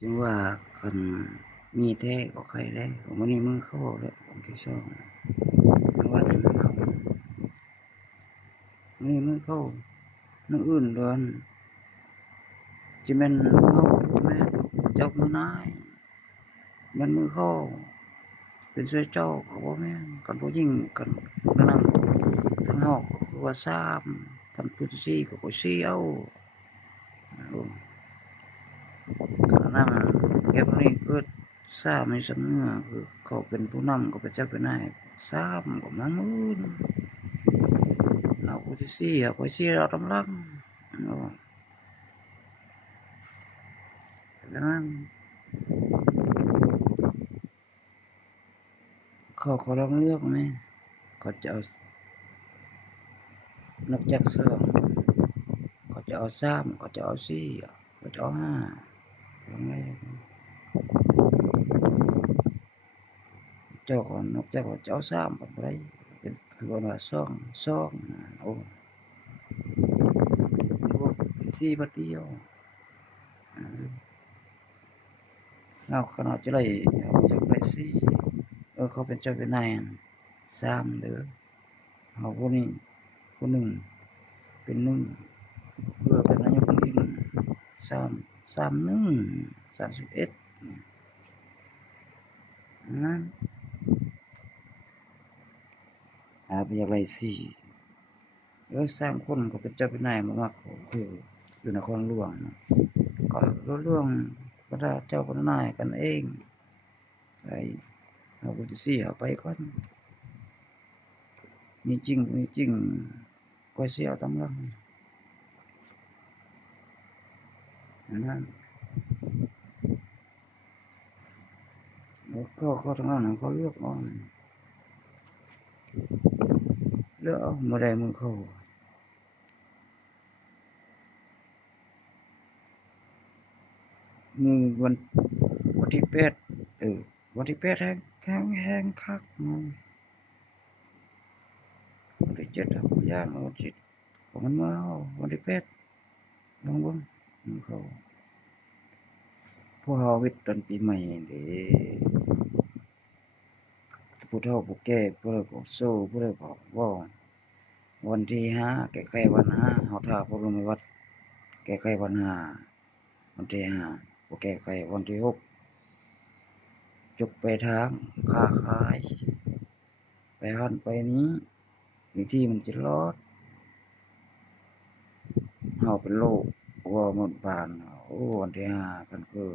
จึงว่าคันมีแท้ก็ใครได้ผมวันนี้มือเข้าแล้วผมที่ชอบไม่ว่าในมือเข้าวันนี้มือเข้าน้องอื่นเดินจะเป็นมือเข้าแม่เจ้ามือนายมันมือเข้าเป็นเสื้อเจ้าเขาบอกแม่กันผู้ยิ่งกันนั่งทั้งหอกก็ว่าซ้ำกันพุทธซีก็ก็เสียวกันนั่งแกพวกนี้เกิดซ้ำในสำเนื้อคือเขาเป็นผู้นำก็เป็นเจ้าเป็นนายซ้ำก็มามืนเราพุทธซีก็เสียเราตำลังดังนั้นเขาลองเลือกไหมเขาจะเอานกจักเสือเขาจะเอาซ้ำเขาจะเอาซี่เขาจะเอาห้าลองเลยเจ้าของนกจักเขาจะเอาซ้ำอะไรเป็นคือว่าซ่องโอ้พวกซี่บัดเดียวเราขนาดจะได้เอาจะไปซี่เขาเป็นเจ้าเป็นนายซ้ำเด้อเอาพวกนี้คนหนึ่งเป็นหนึ่งเพื่อเป็นนายกคนอื่น31 31นั้นเป็นอย่างไรสิ3 คนก็เป็นเจ้าเป็นนายมากๆคืออยู่นครหลวงก็เรื่องพระเจ้าพระนายกันเองไปเอาพุทธเสียไปก่อนมีจริงก็เสียตำลังนั้นก็ทั้งนั้นเขาเลือกเอาเลือกเอาเมื่อใดมึงเข้ามือวันที่8วันที่8แห้งคักวันที่7ย่างวันที่ของมันมาวันที่8ลองเบิ่งมึงเข้าพวกเฮาวิทย์ตอนปีใหม่เด้ผู้เฒ่าผู้แก่ผู้ใดก็โซ่ผู้ใดก็เว้าวันที่5แก้ไขปัญหาเฮาท่าพระบรมวัดแก้ไขปัญหาวันที่5บ่แก้ไขวันที่6จบไปทางค้าขายไปหั้นไปนี้วิธีมันจะรอดเฮาเป็นโรคว่าหมดบ้านโอ้วันที่5กันคือ